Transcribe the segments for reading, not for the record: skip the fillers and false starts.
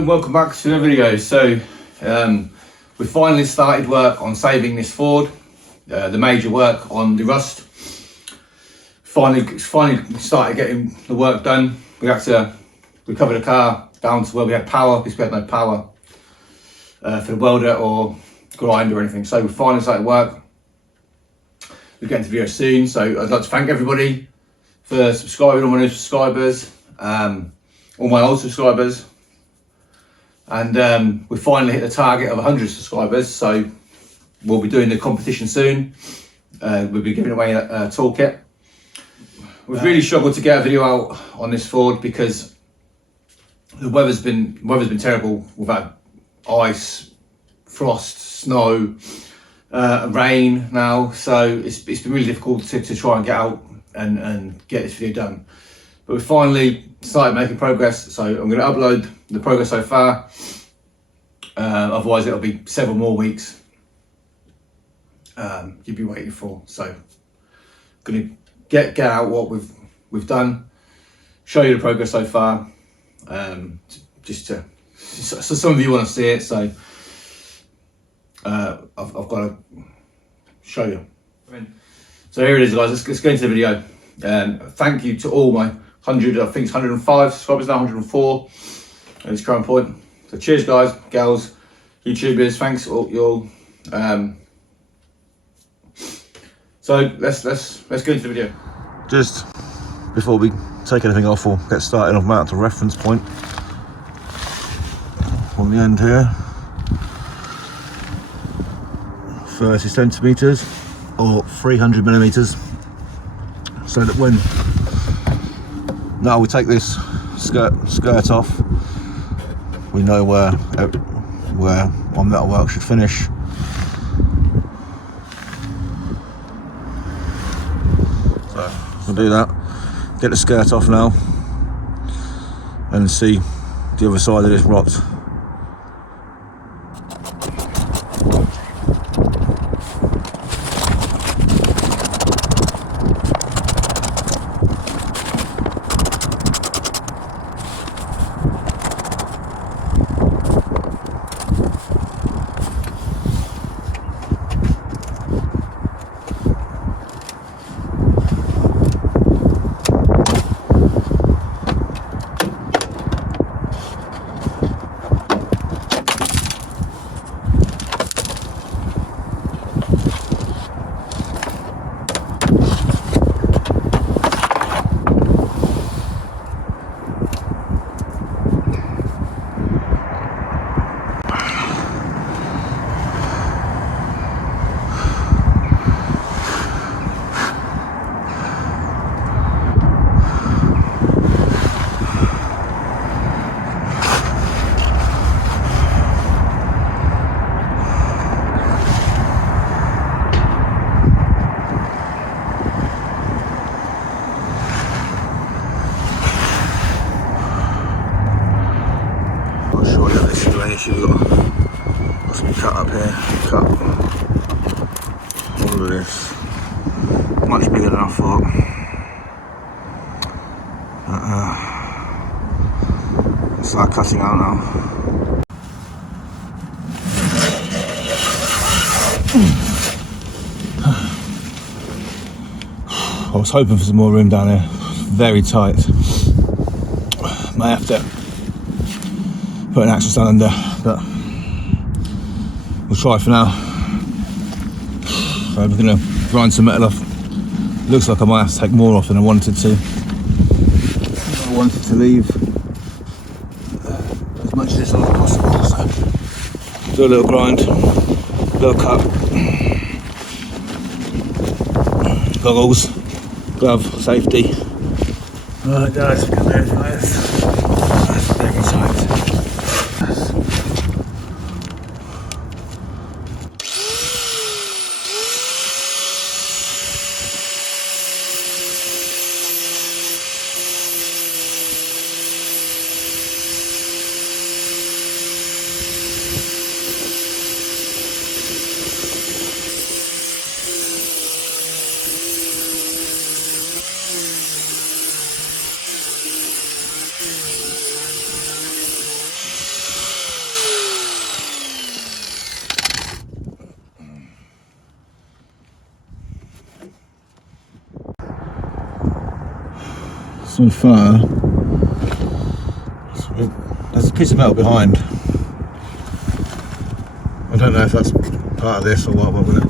and welcome back to another video. So we finally started work on saving this Ford, the major work on the rust. Finally started getting the work done. We had to recover the car down to where we had power, because we had no power for the welder or grind or anything. So we finally started work. We'll get into the video soon. So I'd like to thank everybody for subscribing, all my new subscribers, all my old subscribers. And we finally hit the target of 100 subscribers, so we'll be doing the competition soon. We'll be giving away a toolkit. We've really struggled to get a video out on this Ford because the weather's been terrible. We've had ice, frost, snow, rain now, so it's been really difficult to try and get out and get this video done. But we finally started making progress, so I'm going to upload the progress so far. Otherwise it'll be several more weeks you'll be waiting for. So going to get out what we've done, show you the progress so far, so some of you want to see it, so I've got to show you. So here it is, guys. Let's go into the video. Thank you to all my 100, I think it's 105 subscribers now, 104 at this current point. So cheers, guys, gals, YouTubers, thanks all. So let's go into the video. Just before we take anything off or get started, I've mounted a reference point on the end here, 30 centimeters or 300 millimeters, so that when now we take this skirt off, we know where our metal work should finish. So we'll do that, get the skirt off now and see the other side of this rot. You've got some cut up here, cut all of this, much bigger than I thought. Start cutting out now. I was hoping for some more room down here, very tight. Might have to put an axle stand under, but we'll try for now. So we're going to grind some metal off. Looks like I might have to take more off than I wanted to. I wanted to leave as much of this on as possible, so do a little grind, little cut. Goggles, glove, safety. Right guys, come here guys. That's very tight. so far, there's a piece of metal behind. I don't know if that's part of this or what, but I'm going to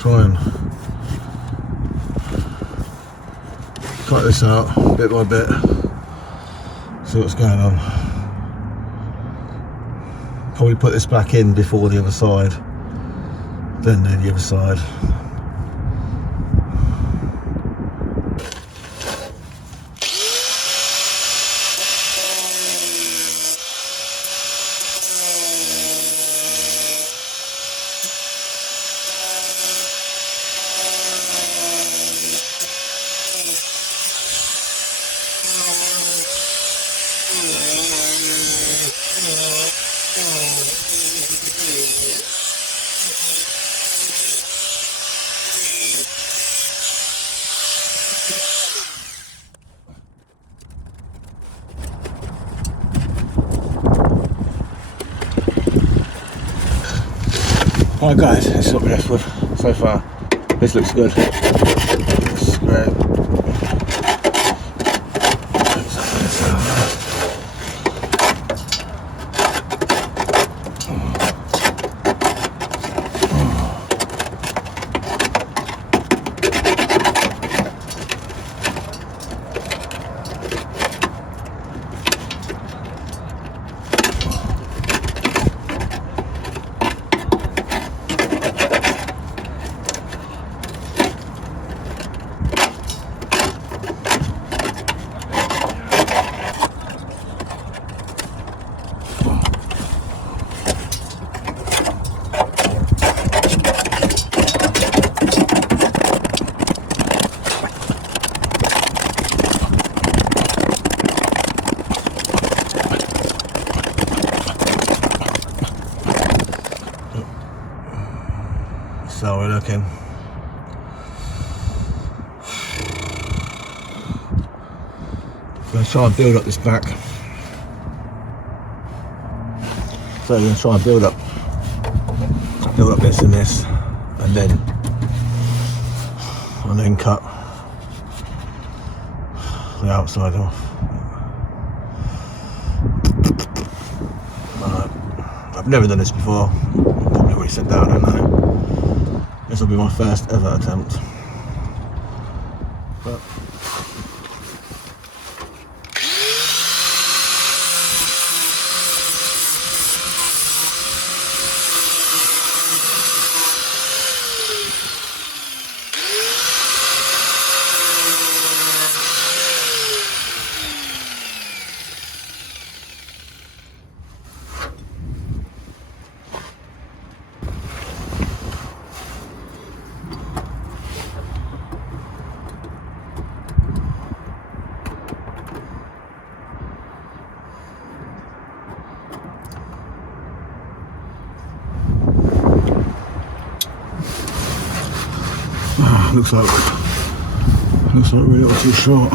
try and cut this out bit by bit, see what's going on. Probably put this back in before the other side, then do the other side. Alright guys, this is what we're left with so far. This looks good. This is great. So we're looking. I'm going to try and build up this back. So we're going to try and build up this and this, and then cut the outside off. I've never done this before. Probably already set down, haven't I? This will be my first ever attempt. But looks like we're a little too short.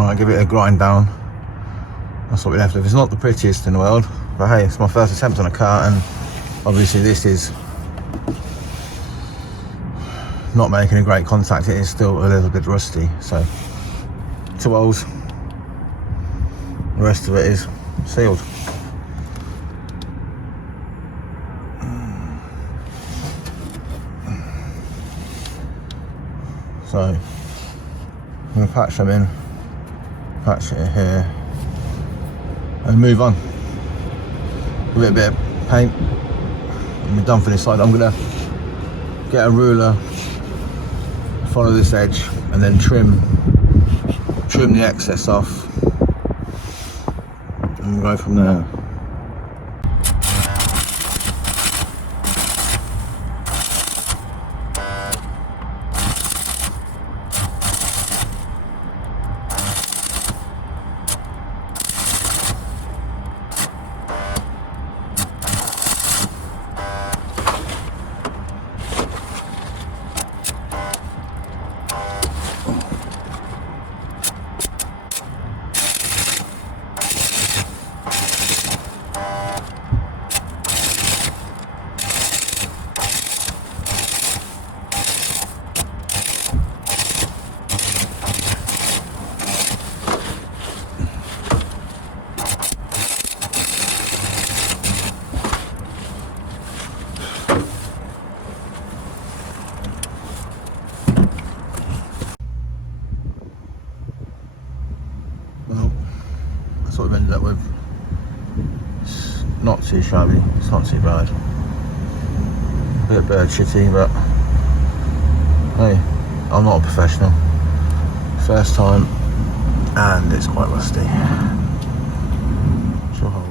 Alright, give it a grind down. That's what we left with. It's not the prettiest in the world, but hey, it's my first attempt on a car, and obviously this is not making a great contact. It is still a little bit rusty, so 2 holes. The rest of it is sealed. So I'm going to patch them in, patch it here, and move on. Give it a bit of paint, and we're done for this side. I'm going to get a ruler, follow this edge, and then trim the excess off, and go from there. Well, that's what we've ended up with. It's not too shabby, it's not too bad. A bit bird shitty, but hey, I'm not a professional. First time, and it's quite rusty. Sure hold.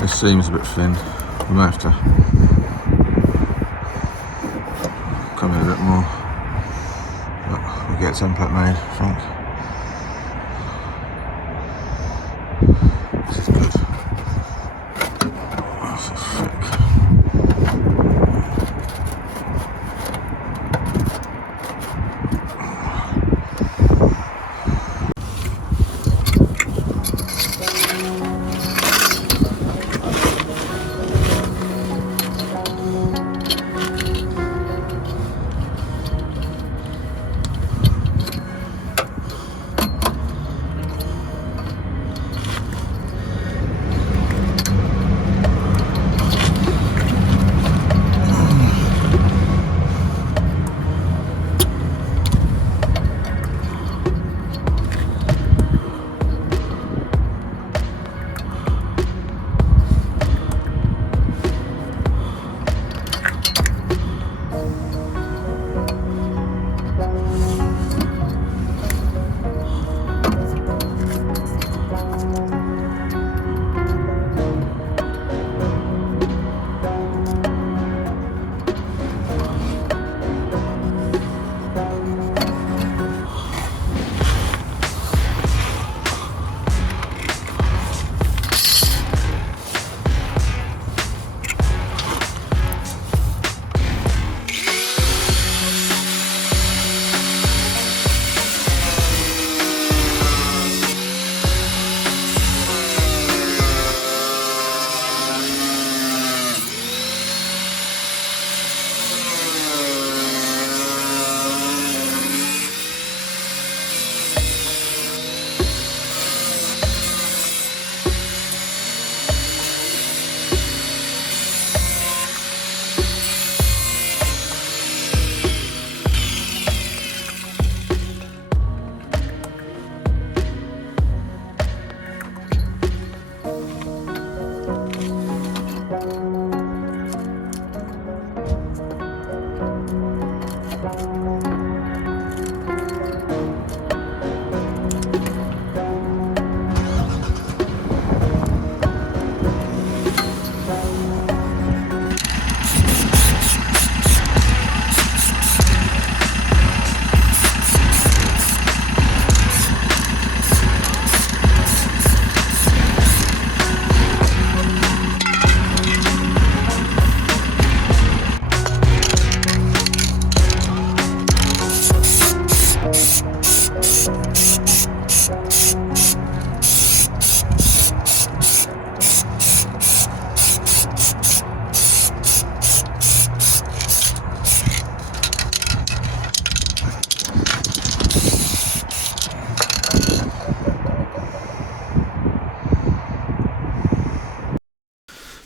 This seam's a bit thin. We might have to come in a bit more. But we'll get a template made, I think. This is good. That's so thick.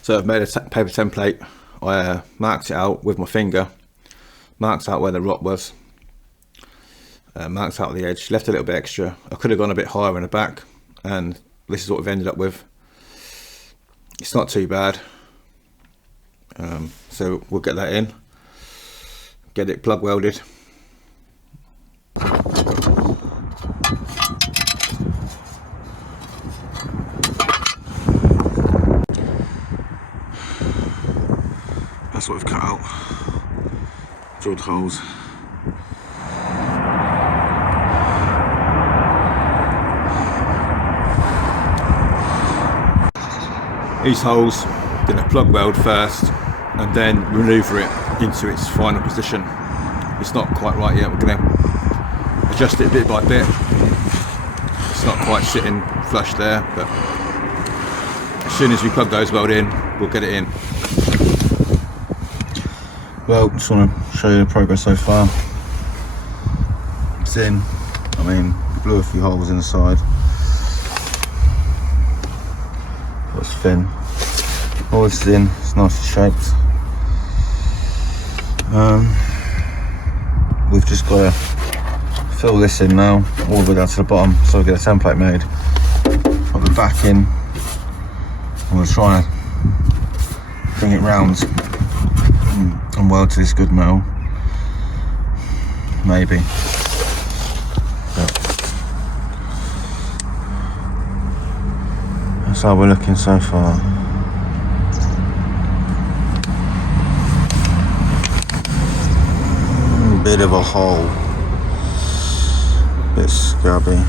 So I've made a paper template. I marked it out with my finger, marked out where the rot was, marked out the edge, left a little bit extra. I could have gone a bit higher in the back, and this is what we've ended up with. It's not too bad. So we'll get that in, get it plug welded. That's what we've cut out, drilled holes. These holes, gonna plug weld first and then manoeuvre it into its final position. It's not quite right yet, we're gonna adjust it bit by bit. It's not quite sitting flush there, but as soon as we plug those weld in, we'll get it in. Well, just want to show you the progress so far. It's in. I mean, blew a few holes inside. It's thin. All it's in. It's nicely shaped. We've just got to fill this in now, all the way down to the bottom, so we get a template made. Put the back in. I'm going to try and bring it round and weld to this good metal, maybe. But that's how we're looking so far. Bit of a hole, bit scabby.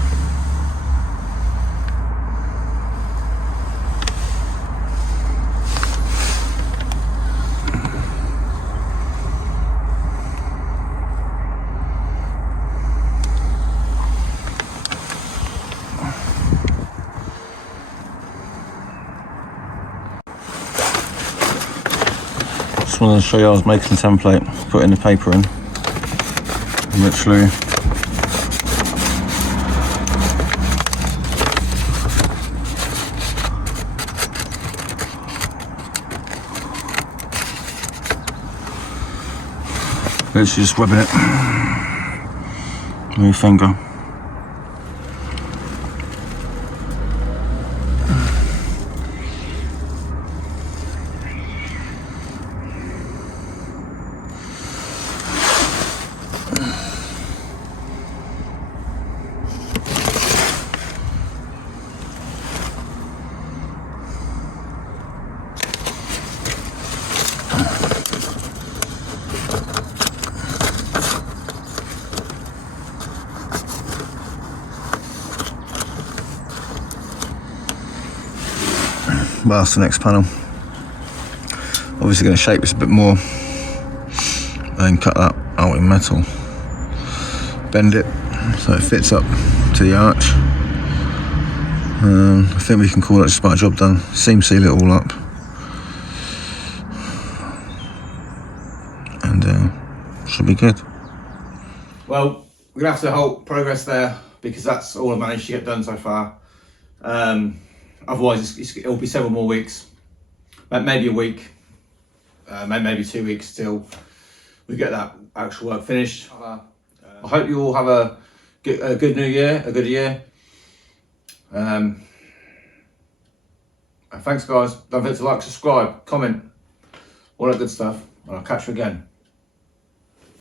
Just wanted to show you I was making a template, putting the paper in. Literally just rubbing it with your finger. Well, that's the next panel. Obviously going to shape this a bit more and cut that out in metal. Bend it so it fits up to the arch. I think we can call it just about a job done. Seam seal it all up. And should be good. Well, we're gonna have to halt progress there because that's all I managed to get done so far. Otherwise, it'll be several more weeks, maybe a week, maybe 2 weeks till we get that actual work finished. I hope you all have a good new year, a good year. And thanks guys, don't forget to like, subscribe, comment, all that good stuff, and I'll catch you again.